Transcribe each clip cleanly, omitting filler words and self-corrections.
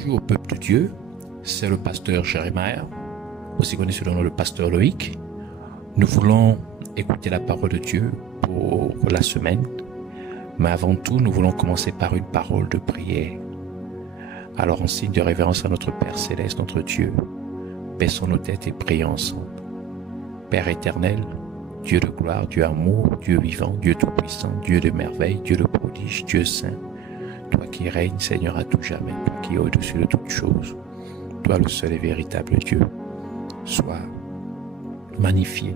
Bonjour peuple de Dieu, c'est le pasteur Jérémie, aussi connu sous le nom de pasteur Loïc. Nous voulons écouter la parole de Dieu pour la semaine, mais avant tout, nous voulons commencer par une parole de prière. Alors en signe de révérence à notre Père Céleste, notre Dieu, baissons nos têtes et prions ensemble. Père éternel, Dieu de gloire, Dieu amour, Dieu vivant, Dieu tout-puissant, Dieu de merveille, Dieu de prodige, Dieu saint, toi qui règnes, Seigneur, à tout jamais, toi qui es au-dessus de toutes choses, toi le seul et véritable Dieu, sois magnifié,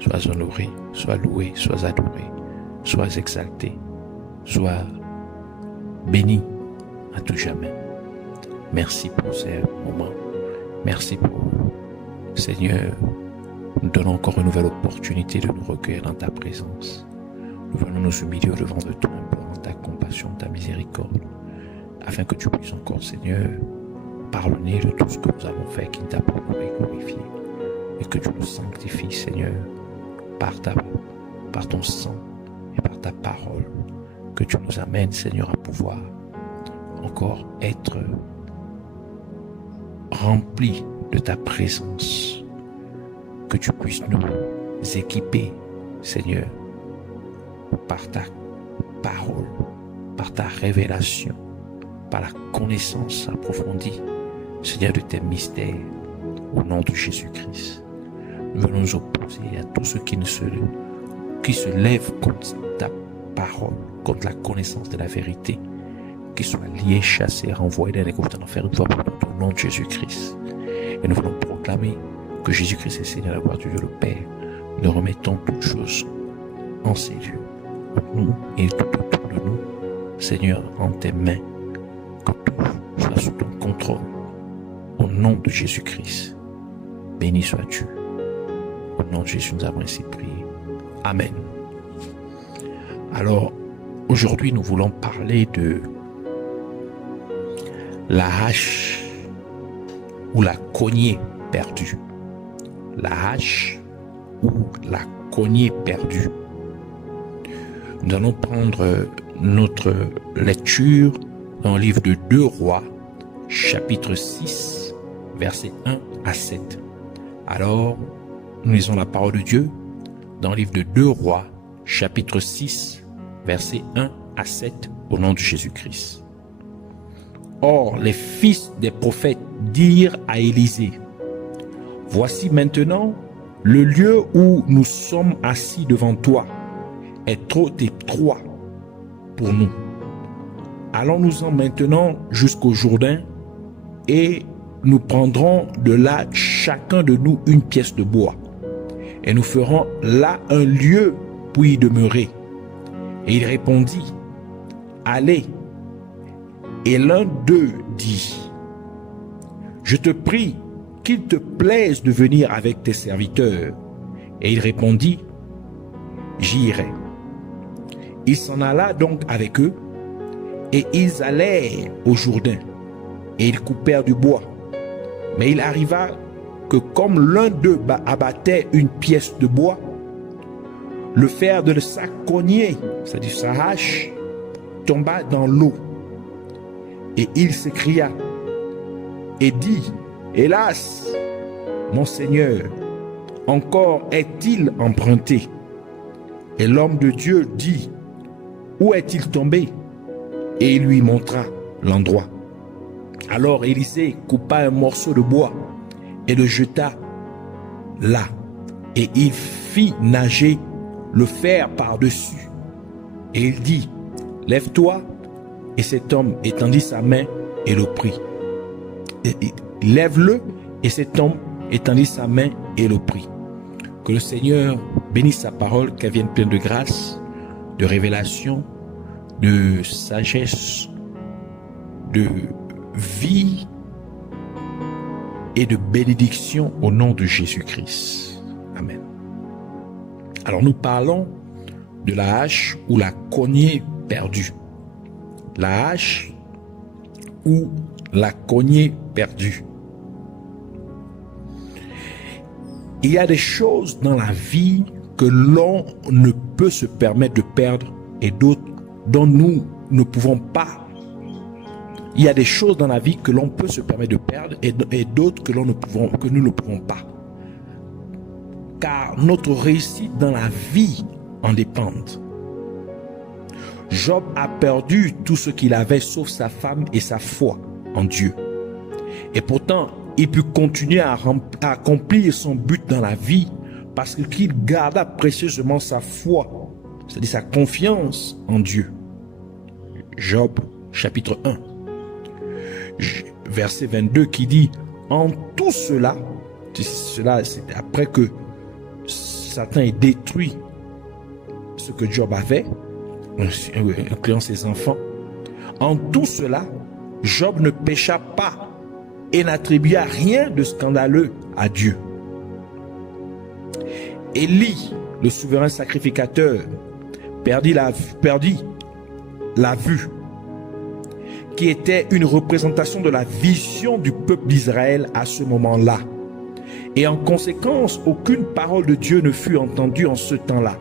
sois honoré, sois loué, sois adoré, sois exalté, sois béni à tout jamais. Merci pour ces moments. Merci pour, Seigneur, nous donnons encore une nouvelle opportunité de nous recueillir dans ta présence. Nous venons nous humilier au devant de toi, implorant ta compassion, ta miséricorde, afin que tu puisses encore, Seigneur, pardonner de tout ce que nous avons fait qui ne t'a pas glorifié, et que tu nous sanctifies, Seigneur, par ton sang et par ta parole, que tu nous amènes, Seigneur, à pouvoir encore être remplis de ta présence, que tu puisses nous équiper, Seigneur, par ta parole, par ta révélation, par la connaissance approfondie, Seigneur, de tes mystères, au nom de Jésus-Christ. Nous venons nous opposer à tous ceux qui se lèvent contre ta parole, contre la connaissance de la vérité, qui soient liés, chassés, renvoyés dans les groupes d'enfer, une fois pour toutes, au nom de Jésus-Christ. Et nous voulons proclamer que Jésus-Christ est Seigneur, la gloire de Dieu le Père. Nous remettons toutes choses en ses lieux, nous et tout autour de nous, Seigneur, en tes mains, que tout soit sous ton contrôle, au nom de Jésus-Christ. Béni sois-tu. Au nom de Jésus, nous avons ainsi prié. Amen. Alors, aujourd'hui, nous voulons parler de la hache ou la cognée perdue. La hache ou la cognée perdue. Nous allons prendre notre lecture dans le livre de 2 Rois, chapitre 6, versets 1 à 7. Alors, nous lisons la parole de Dieu dans le livre de 2 Rois, chapitre 6, versets 1 à 7, au nom de Jésus-Christ. Or, les fils des prophètes dirent à Élisée, « Voici maintenant le lieu où nous sommes assis devant toi est trop étroit pour nous. Allons-nous-en maintenant jusqu'au Jourdain et nous prendrons de là chacun de nous une pièce de bois et nous ferons là un lieu pour y demeurer. » Et il répondit, « Allez. » Et l'un d'eux dit, « Je te prie qu'il te plaise de venir avec tes serviteurs. » Et il répondit, « J'irai. » Il s'en alla donc avec eux, et ils allèrent au Jourdain, et ils coupèrent du bois. Mais il arriva que comme l'un d'eux abattait une pièce de bois, le fer de sa cognée, c'est-à-dire sa hache, tomba dans l'eau. Et il s'écria et dit, « Hélas, mon Seigneur, encore est-il emprunté? » Et l'homme de Dieu dit, « Où est-il tombé? » Et il lui montra l'endroit. Alors Élisée coupa un morceau de bois et le jeta là. Et il fit nager le fer par-dessus. Et il dit, « Lève-toi. » Et cet homme étendit sa main et le prit. Lève-le, et cet homme étendit sa main et le prit. Que le Seigneur bénisse sa parole, qu'elle vienne pleine de grâce, de révélation, de sagesse, de vie et de bénédiction au nom de Jésus-Christ. Amen. Alors nous parlons de la hache ou la cognée perdue. La hache ou la cognée perdue. Il y a des choses dans la vie que l'on ne peut se permettre de perdre et d'autres dont nous ne pouvons pas il y a des choses dans la vie que l'on peut se permettre de perdre et d'autres que nous ne pouvons pas. Car notre réussite dans la vie en dépend. Job a perdu tout ce qu'il avait sauf sa femme et sa foi en Dieu. Et pourtant, il put continuer à accomplir son but dans la vie parce qu'il garda précieusement sa foi, c'est-à-dire sa confiance en Dieu. Job chapitre 1, verset 22 qui dit « En tout cela, c'est après que Satan ait détruit ce que Job avait, incluant ses enfants, en tout cela, Job ne pécha pas et n'attribua rien de scandaleux à Dieu. » Élie, le souverain sacrificateur, perdit la vue, qui était une représentation de la vision du peuple d'Israël à ce moment-là. Et en conséquence, aucune parole de Dieu ne fut entendue en ce temps-là,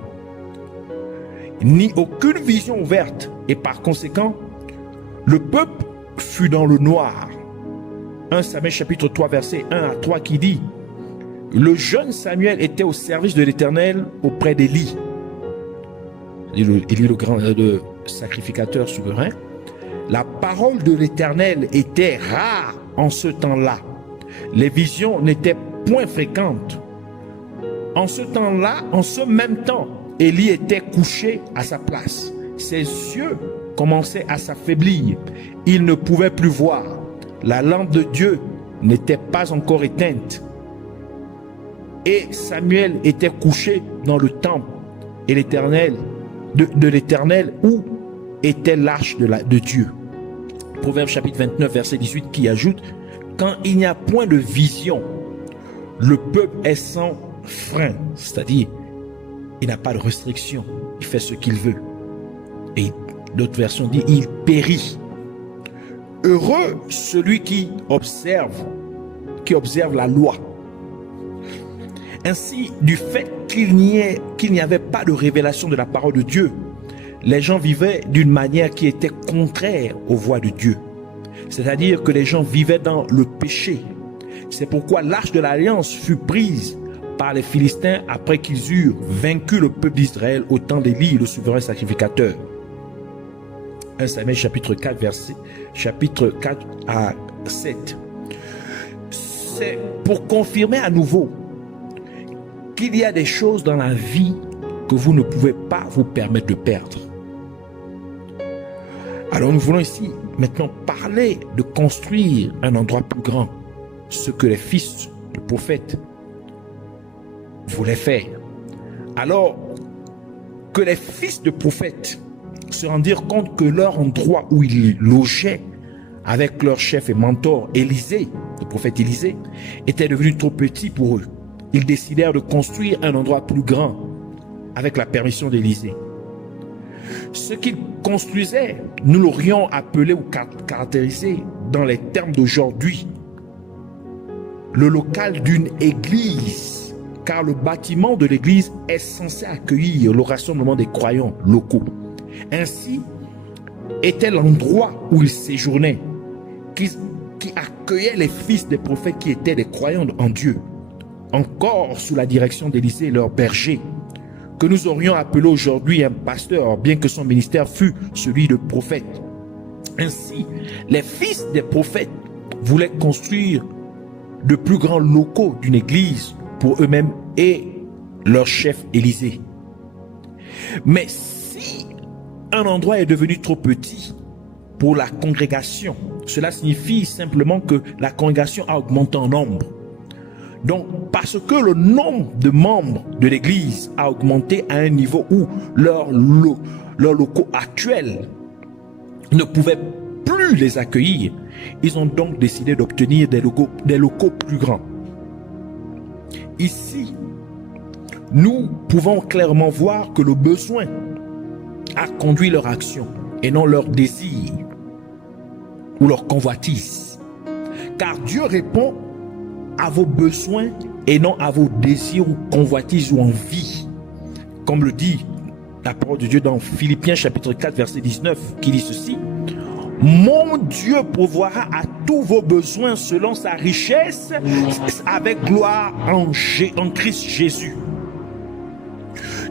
ni aucune vision ouverte. Et par conséquent, le peuple fut dans le noir. 1 Samuel chapitre 3 verset 1 à 3 qui dit « Le jeune Samuel était au service de l'Éternel auprès d'Élie. » Élie le sacrificateur souverain. La parole de l'Éternel était rare en ce temps-là. Les visions n'étaient point fréquentes. En ce temps-là, en ce même temps, Élie était couché à sa place. Ses yeux commençaient à s'affaiblir. Il ne pouvait plus voir. La lampe de Dieu n'était pas encore éteinte. Et Samuel était couché dans le temple et l'Éternel, de l'Éternel où était l'arche de Dieu. Proverbe chapitre 29 verset 18 qui ajoute « Quand il n'y a point de vision, le peuple est sans frein. » C'est-à-dire, il n'a pas de restriction. Il fait ce qu'il veut. Et d'autres versions disent « Il périt. » Heureux celui qui observe la loi. Ainsi, du fait qu'il n'y avait pas de révélation de la parole de Dieu, les gens vivaient d'une manière qui était contraire aux voies de Dieu. C'est-à-dire que les gens vivaient dans le péché. C'est pourquoi l'arche de l'alliance fut prise par les Philistins après qu'ils eurent vaincu le peuple d'Israël au temps d'Élie, le souverain sacrificateur. 1 Samuel chapitre 4 verset chapitre 4 à 7. C'est pour confirmer à nouveau qu'il y a des choses dans la vie que vous ne pouvez pas vous permettre de perdre. Alors nous voulons ici maintenant parler de construire un endroit plus grand, ce que les fils de prophètes voulaient faire. Alors que les fils de prophètes se rendirent compte que leur endroit où ils logeaient avec leur chef et mentor Élisée, le prophète Élisée, était devenu trop petit pour eux. Ils décidèrent de construire un endroit plus grand avec la permission d'Élisée. Ce qu'ils construisaient, nous l'aurions appelé ou caractérisé dans les termes d'aujourd'hui le local d'une église, car le bâtiment de l'église est censé accueillir le rassemblement des croyants locaux. Ainsi était l'endroit où ils séjournaient, qui accueillait les fils des prophètes qui étaient des croyants en Dieu, encore sous la direction d'Élisée, leur berger, que nous aurions appelé aujourd'hui un pasteur, bien que son ministère fût celui de prophète. Ainsi, les fils des prophètes voulaient construire de plus grands locaux d'une église pour eux-mêmes et leur chef Élisée. Mais si un endroit est devenu trop petit pour la congrégation, cela signifie simplement que la congrégation a augmenté en nombre. Donc, parce que le nombre de membres de l'église a augmenté à un niveau où leurs locaux actuels ne pouvaient plus les accueillir, ils ont donc décidé d'obtenir des locaux plus grands. Ici, nous pouvons clairement voir que le besoin a conduit leur action et non leur désir ou leur convoitise. Car Dieu répond à vos besoins et non à vos désirs ou convoitises ou envies. Comme le dit la parole de Dieu dans Philippiens chapitre 4 verset 19 qui dit ceci: mon Dieu pourvoira à tous vos besoins selon sa richesse avec gloire en Christ Jésus.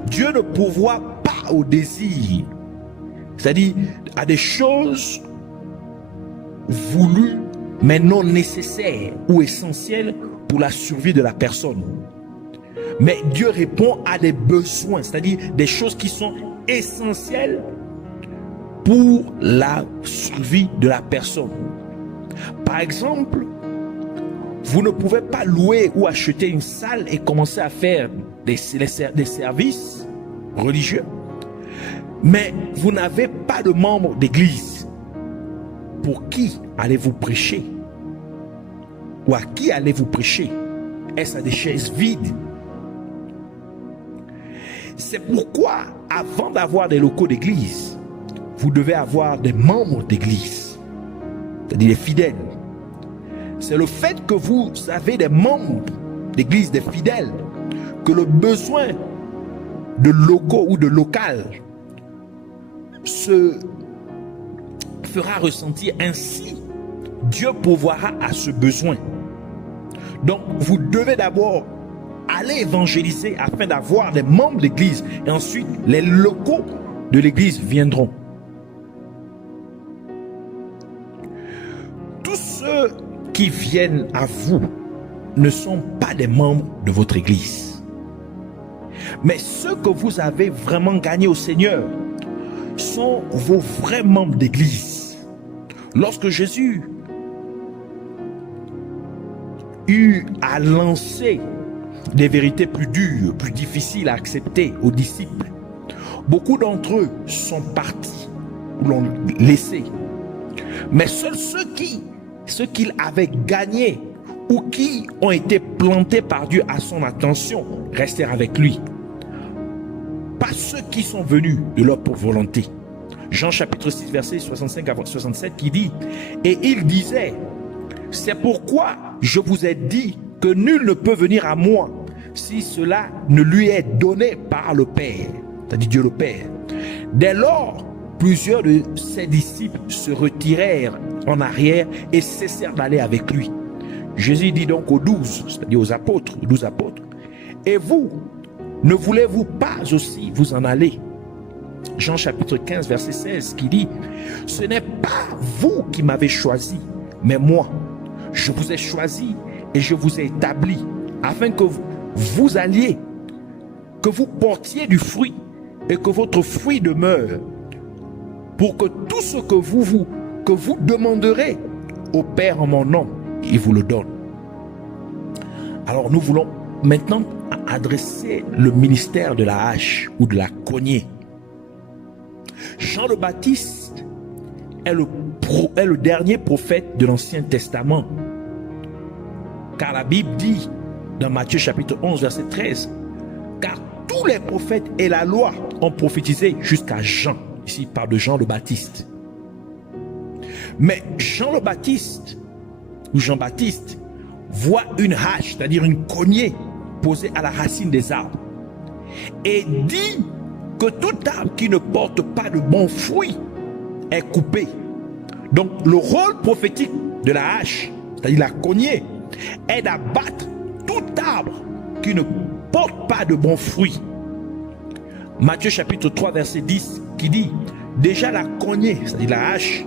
Dieu ne pourvoit pas au désir, c'est-à-dire à des choses voulues mais non nécessaires ou essentielles pour la survie de la personne. Mais Dieu répond à des besoins, c'est-à-dire des choses qui sont essentielles pour la survie de la personne. Par exemple, vous ne pouvez pas louer ou acheter une salle et commencer à faire des services religieux, mais vous n'avez pas de membres d'église. Pour qui allez-vous prêcher? Ou à qui allez-vous prêcher? Est-ce à des chaises vides? C'est pourquoi, avant d'avoir des locaux d'église, vous devez avoir des membres d'église, c'est-à-dire des fidèles. C'est le fait que vous avez des membres d'église, des fidèles, que le besoin de locaux ou de local se fera ressentir. Ainsi, Dieu pourvoira à ce besoin. Donc, vous devez d'abord aller évangéliser afin d'avoir des membres d'église, et ensuite les locaux de l'église viendront. Tous ceux qui viennent à vous ne sont pas des membres de votre église, mais ceux que vous avez vraiment gagnés au Seigneur sont vos vrais membres d'église. Lorsque Jésus eut à lancer des vérités plus dures, plus difficiles à accepter aux disciples, beaucoup d'entre eux sont partis ou l'ont laissé. Mais seuls ceux qu'il avait gagnés ou qui ont été plantés par Dieu à son attention restèrent avec lui. Pas ceux qui sont venus de leur propre volonté. Jean chapitre 6 verset 65 à 67 qui dit: et il disait, c'est pourquoi je vous ai dit que nul ne peut venir à moi si cela ne lui est donné par le Père, c'est-à-dire Dieu le Père. Dès lors, plusieurs de ses disciples se retirèrent en arrière et cessèrent d'aller avec lui. Jésus dit donc aux 12, c'est-à-dire aux apôtres, aux 12 apôtres: et vous, ne voulez-vous pas aussi vous en aller? Jean chapitre 15 verset 16 qui dit: ce n'est pas vous qui m'avez choisi, mais moi. Je vous ai choisi et je vous ai établi afin que vous alliez, que vous portiez du fruit et que votre fruit demeure, pour que tout ce que vous demanderez au Père en mon nom, il vous le donne. Alors nous voulons maintenant adresser le ministère de la hache ou de la cognée. Jean le Baptiste est le dernier prophète de l'Ancien Testament. Car la Bible dit dans Matthieu chapitre 11 verset 13, car tous les prophètes et la loi ont prophétisé jusqu'à Jean. Ici il parle de Jean le Baptiste. Mais Jean le Baptiste ou Jean-Baptiste voit une hache, c'est-à-dire une cognée posée à la racine des arbres, et dit que tout arbre qui ne porte pas de bons fruits est coupé. Donc le rôle prophétique de la hache, c'est-à-dire la cognée, est d'abattre tout arbre qui ne porte pas de bons fruits. Matthieu chapitre 3 verset 10 qui dit: déjà la cognée, c'est-à-dire la hache,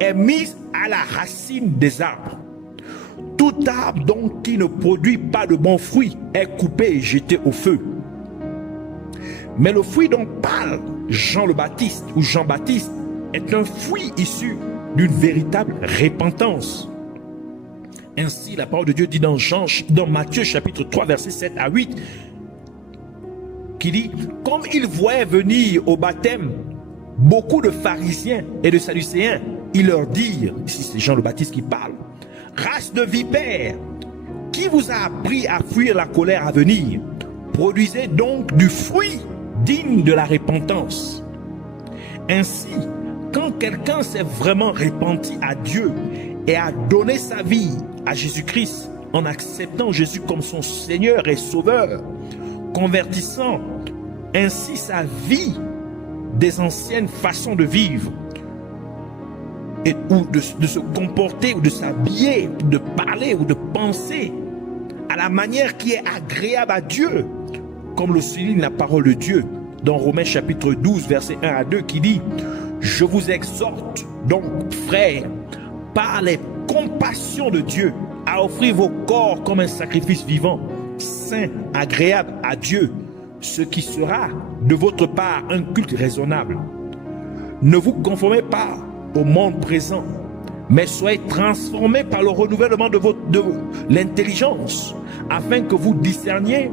est mise à la racine des arbres. Tout arbre donc qui ne produit pas de bons fruits est coupé et jeté au feu. Mais le fruit dont parle Jean le Baptiste ou Jean-Baptiste est un fruit issu d'une véritable repentance. Ainsi, la parole de Dieu dit dans Matthieu chapitre 3 verset 7 à 8 qui dit: comme ils voyaient venir au baptême beaucoup de pharisiens et de sadducéens, ils leur dirent, ici c'est Jean le Baptiste qui parle: race de vipères, qui vous a appris à fuir la colère à venir? Produisez donc du fruit digne de la repentance. Ainsi, quand quelqu'un s'est vraiment repenti à Dieu et a donné sa vie à Jésus-Christ en acceptant Jésus comme son Seigneur et Sauveur, convertissant ainsi sa vie des anciennes façons de vivre ou de se comporter, ou de s'habiller, ou de parler, ou de penser à la manière qui est agréable à Dieu, comme le souligne la parole de Dieu dans Romains chapitre 12, verset 1 à 2, qui dit: je vous exhorte donc, frères, par les compassions de Dieu, à offrir vos corps comme un sacrifice vivant, saint, agréable à Dieu, ce qui sera de votre part un culte raisonnable. Ne vous conformez pas au monde présent, mais soyez transformés par le renouvellement de l'intelligence, afin que vous discerniez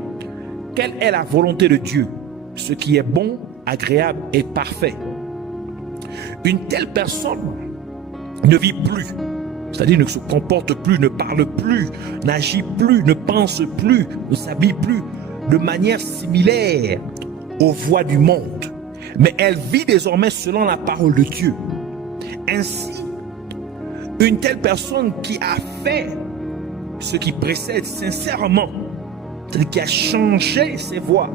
quelle est la volonté de Dieu, ce qui est bon, agréable et parfait. Une telle personne ne vit plus, c'est-à-dire ne se comporte plus, ne parle plus, n'agit plus, ne pense plus, ne s'habille plus de manière similaire aux voies du monde, mais elle vit désormais selon la parole de Dieu. Ainsi, une telle personne qui a fait ce qui précède sincèrement, c'est-à-dire qui a changé ses voies,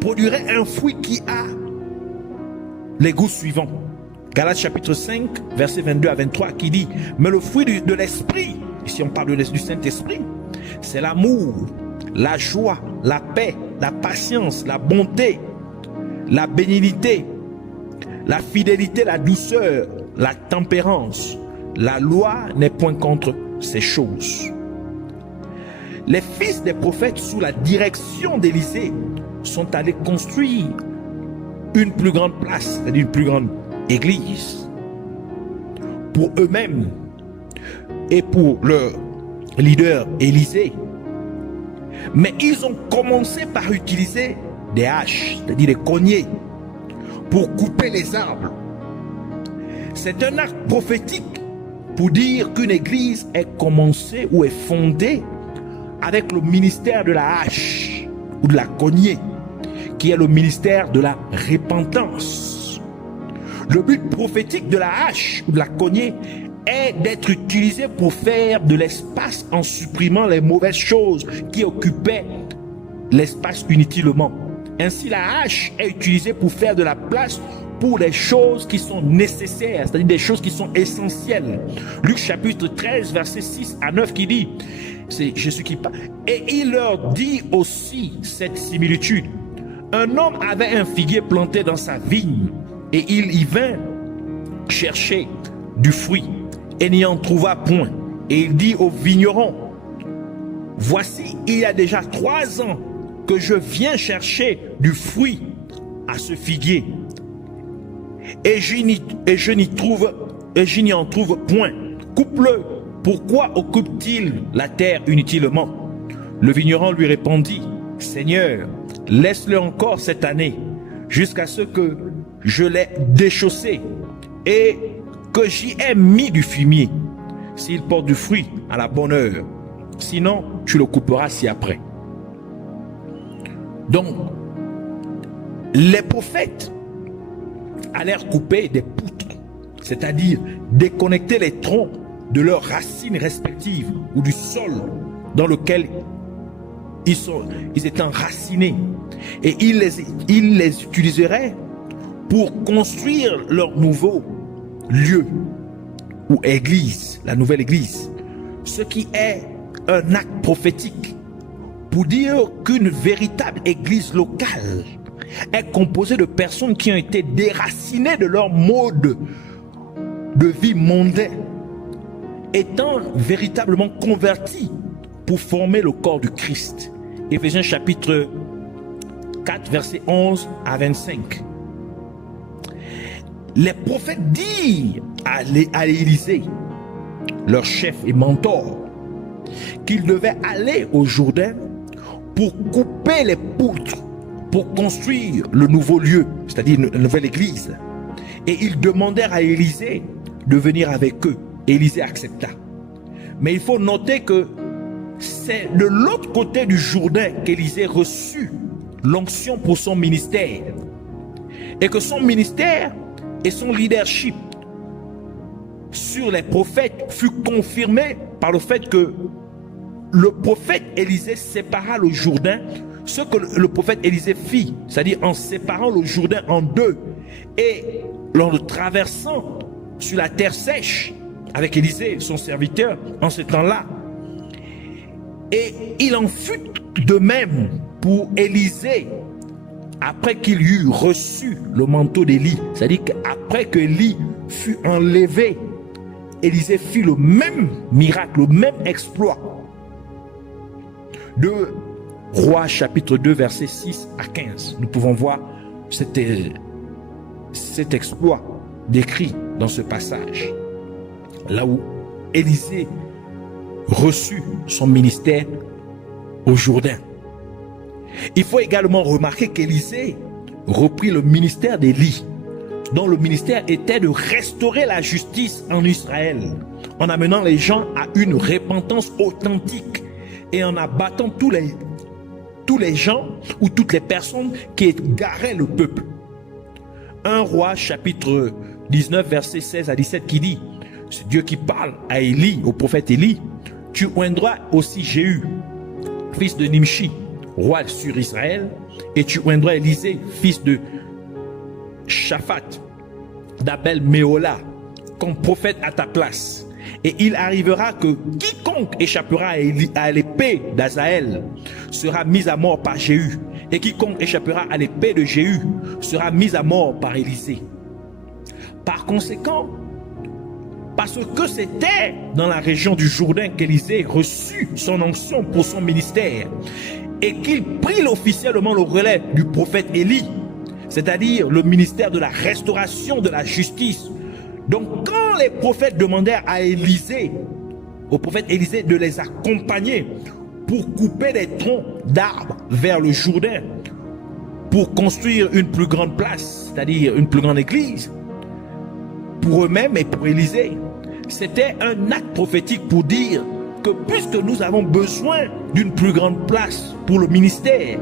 produirait un fruit qui a les goûts suivants. Galates chapitre 5, verset 22 à 23, qui dit: mais le fruit de l'esprit, ici on parle du Saint-Esprit, c'est l'amour, la joie, la paix, la patience, la bonté, la bénignité, la fidélité, la douceur, la tempérance. La loi n'est point contre ces choses. Les fils des prophètes, sous la direction d'Élisée, sont allés construire une plus grande place, c'est-à-dire une plus grande église, pour eux-mêmes et pour leur leader Élisée. Mais ils ont commencé par utiliser des haches, c'est-à-dire des cognets, pour couper les arbres. C'est un acte prophétique pour dire qu'une église est commencée ou est fondée avec le ministère de la hache ou de la cognée, qui est le ministère de la repentance. Le but prophétique de la hache ou de la cognée est d'être utilisé pour faire de l'espace en supprimant les mauvaises choses qui occupaient l'espace inutilement. Ainsi, la hache est utilisée pour faire de la place pour les choses qui sont nécessaires, c'est-à-dire des choses qui sont essentielles. Luc chapitre 13, verset 6 à 9 qui dit, c'est Jésus qui parle, et il leur dit aussi cette similitude. Un homme avait un figuier planté dans sa vigne, et il y vint chercher du fruit, et n'y en trouva point. Et il dit au vigneron: voici, il y a déjà 3 ans que je viens chercher du fruit à ce figuier, et je n'y en trouve point. Coupe-le. Pourquoi occupe-t-il la terre inutilement? Le vigneron lui répondit: Seigneur, laisse-le encore cette année, jusqu'à ce que je l'ai déchaussé et que j'y ai mis du fumier. S'il porte du fruit, à la bonne heure. Sinon, tu le couperas ci-après. Donc, les prophètes allèrent couper des poutres, c'est-à-dire déconnecter les troncs de leurs racines respectives ou du sol dans lequel ils étaient enracinés, et ils les utiliseraient pour construire leur nouveau lieu ou église, la nouvelle église, ce qui est un acte prophétique pour dire qu'une véritable église locale est composée de personnes qui ont été déracinées de leur mode de vie mondain, étant véritablement convertis pour former le corps du Christ. Éphésiens chapitre 4, verset 11 à 25. Les prophètes dirent à Élisée, leur chef et mentor, qu'il devait aller au Jourdain pour couper les poutres, pour construire le nouveau lieu, c'est-à-dire une nouvelle église. Et ils demandèrent à Élisée de venir avec eux. Élisée accepta. Mais il faut noter que c'est de l'autre côté du Jourdain qu'Élisée reçut l'onction pour son ministère. Et que son ministère et son leadership sur les prophètes fut confirmé par le fait que le prophète Élisée sépara le Jourdain, ce que le prophète Élisée fit, c'est-à-dire en séparant le Jourdain en deux et en le traversant sur la terre sèche avec Élisée, son serviteur, en ce temps-là. Et il en fut de même pour Élisée, après qu'il eut reçu le manteau d'Élie. C'est-à-dire qu'après que Élie fut enlevé, Élisée fit le même miracle, le même exploit. De Rois chapitre 2 versets 6 à 15. Nous pouvons voir cet exploit décrit dans ce passage. Là où Élisée reçut son ministère au Jourdain. Il faut également remarquer qu'Élisée reprit le ministère d'Élie, dont le ministère était de restaurer la justice en Israël, en amenant les gens à une repentance authentique et en abattant tous les gens ou toutes les personnes qui égaraient le peuple. 1 Roi chapitre 19 verset 16 à 17 qui dit, c'est Dieu qui parle à Élie, au prophète Élie, tu oindras aussi Jéhu, fils de Nimshi, roi sur Israël, et tu oindras Élisée, fils de Shaphat, d'Abel Méola, comme prophète à ta place. Et il arrivera que quiconque échappera à l'épée d'Azaël sera mis à mort par Jéhu, et quiconque échappera à l'épée de Jéhu sera mis à mort par Élisée. Par conséquent, parce que c'était dans la région du Jourdain qu'Élisée reçut son onction pour son ministère et qu'il prit officiellement le relais du prophète Élie, c'est-à-dire le ministère de la restauration de la justice. Donc quand les prophètes demandèrent à Élisée, au prophète Élisée, de les accompagner pour couper des troncs d'arbres vers le Jourdain, pour construire une plus grande place, c'est-à-dire une plus grande église, pour eux-mêmes et pour Élisée, c'était un acte prophétique pour dire que puisque nous avons besoin d'une plus grande place pour le ministère,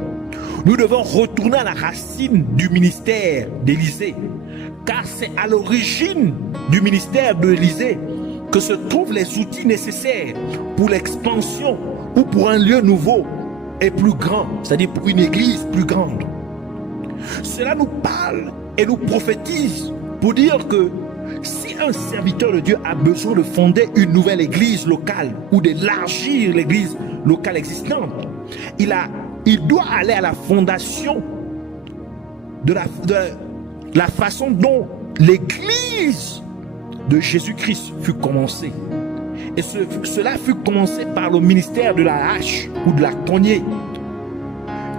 nous devons retourner à la racine du ministère d'Élisée, car c'est à l'origine du ministère d'Élisée que se trouvent les outils nécessaires pour l'expansion ou pour un lieu nouveau et plus grand, c'est-à-dire pour une église plus grande. Cela nous parle et nous prophétise pour dire que si un serviteur de Dieu a besoin de fonder une nouvelle église locale ou d'élargir l'église locale existante, il doit aller à la fondation de la façon dont l'église de Jésus-Christ fut commencée. Et cela fut commencé par le ministère de la hache ou de la cognée,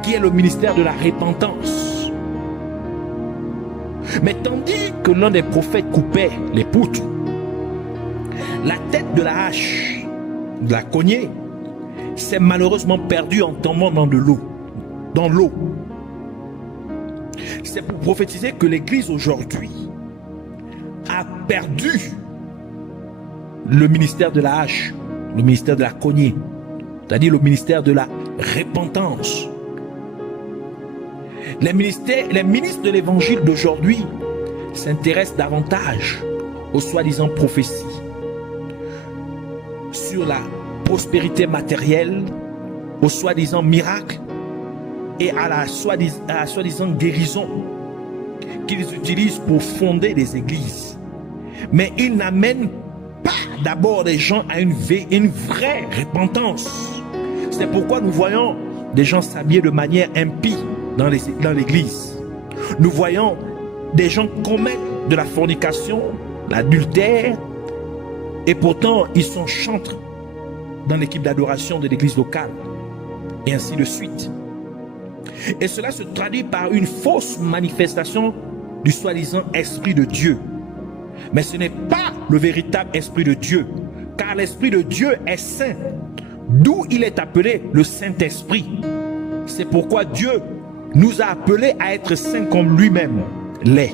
qui est le ministère de la repentance. Mais tandis que l'un des prophètes coupait les poutres, la tête de la hache, de la cognée, s'est malheureusement perdue en tombant dans l'eau. C'est pour prophétiser que l'Église aujourd'hui a perdu le ministère de la hache, le ministère de la cognée, c'est-à-dire le ministère de la repentance. Les ministres de l'évangile d'aujourd'hui s'intéressent davantage aux soi-disant prophéties sur la prospérité matérielle, aux soi-disant miracles et à la soi-disant guérison qu'ils utilisent pour fonder des églises. Mais ils n'amènent pas d'abord les gens à une vraie repentance. C'est pourquoi nous voyons des gens s'habiller de manière impie dans l'église. Nous voyons des gens commettre de la fornication, l'adultère, et pourtant ils sont chantres dans l'équipe d'adoration de l'église locale, et ainsi de suite. Et cela se traduit par une fausse manifestation du soi-disant esprit de Dieu. Mais ce n'est pas le véritable esprit de Dieu, car l'esprit de Dieu est saint, d'où il est appelé le Saint-Esprit. C'est pourquoi Dieu nous a appelés à être saints comme lui-même l'est.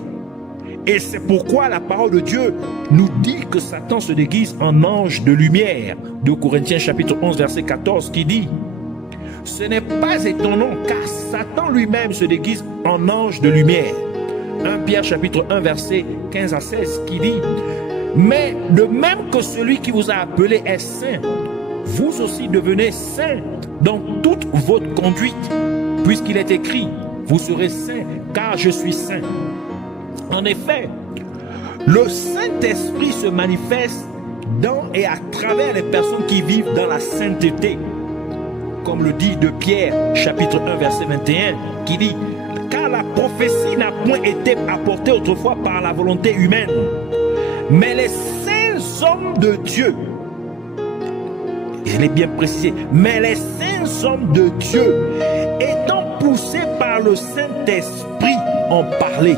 Et c'est pourquoi la parole de Dieu nous dit que Satan se déguise en ange de lumière. 2 Corinthiens chapitre 11 verset 14 qui dit: ce n'est pas étonnant car Satan lui-même se déguise en ange de lumière. 1 Pierre chapitre 1 verset 15 à 16 qui dit: mais de même que celui qui vous a appelé est saint, vous aussi devenez saints dans toute votre conduite, puisqu'il est écrit: vous serez saints car je suis saint. En effet, Le Saint-Esprit se manifeste dans et à travers les personnes qui vivent dans la sainteté. Comme le dit de Pierre, chapitre 1, verset 21, qui dit « Car la prophétie n'a point été apportée autrefois par la volonté humaine, mais les saints hommes de Dieu, je l'ai bien précisé, mais les saints hommes de Dieu, étant poussés par le Saint-Esprit, ont parlé. »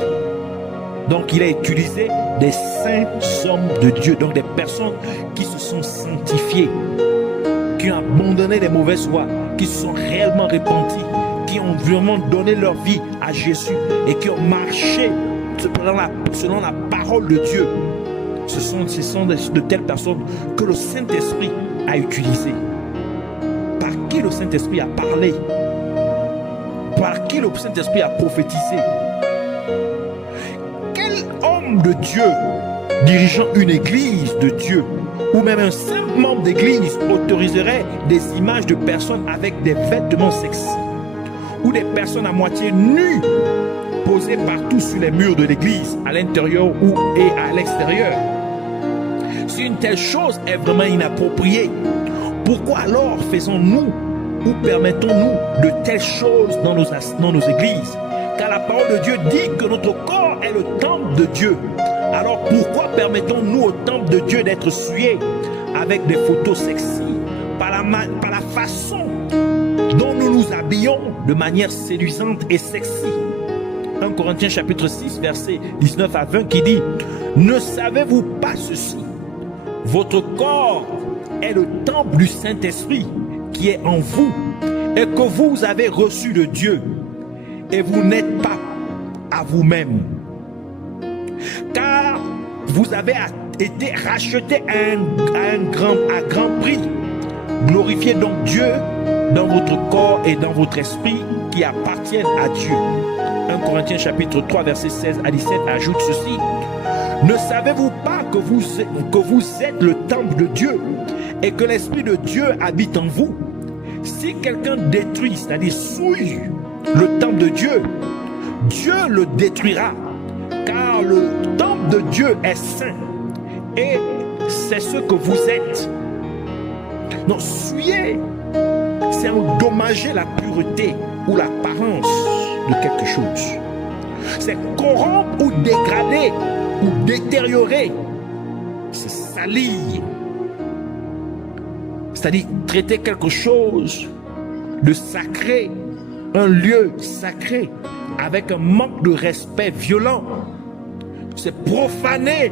Donc il a utilisé des saints hommes de Dieu, donc des personnes qui se sont sanctifiées, qui ont abandonné les mauvaises voies, qui se sont réellement repentis, qui ont vraiment donné leur vie à Jésus et qui ont marché selon la parole de Dieu. Ce sont de telles personnes que le Saint-Esprit a utilisées. Par qui le Saint-Esprit a parlé, par qui le Saint-Esprit a prophétisé. De Dieu dirigeant une église de Dieu ou même un simple membre d'église autoriserait des images de personnes avec des vêtements sexy ou des personnes à moitié nues posées partout sur les murs de l'église, à l'intérieur et à l'extérieur? Si une telle chose est vraiment inappropriée, pourquoi alors faisons-nous ou permettons-nous de telles choses dans nos églises? Car la parole de Dieu dit que notre corps est le temple de Dieu. Alors pourquoi permettons-nous au temple de Dieu d'être souillé avec des photos sexy, par la façon dont nous nous habillons de manière séduisante et sexy? 1 Corinthiens chapitre 6 verset 19 à 20 qui dit « Ne savez-vous pas ceci? Votre corps est le temple du Saint-Esprit qui est en vous et que vous avez reçu de Dieu. Et vous n'êtes pas à vous-même, car vous avez été racheté à grand prix. Glorifiez donc Dieu dans votre corps et dans votre esprit qui appartiennent à Dieu. 1 Corinthiens chapitre 3 verset 16 à 17 ajoute ceci. Ne savez-vous pas que vous êtes le temple de Dieu et que l'Esprit de Dieu habite en vous? Si quelqu'un détruit, c'est-à-dire souille le temple de Dieu, Dieu le détruira, car le temple de Dieu est saint et c'est ce que vous êtes. Donc souiller, c'est endommager la pureté ou l'apparence de quelque chose. C'est corrompre ou dégrader ou détériorer. C'est salir. C'est-à-dire traiter quelque chose de sacré, un lieu sacré, avec un manque de respect violent. C'est profaner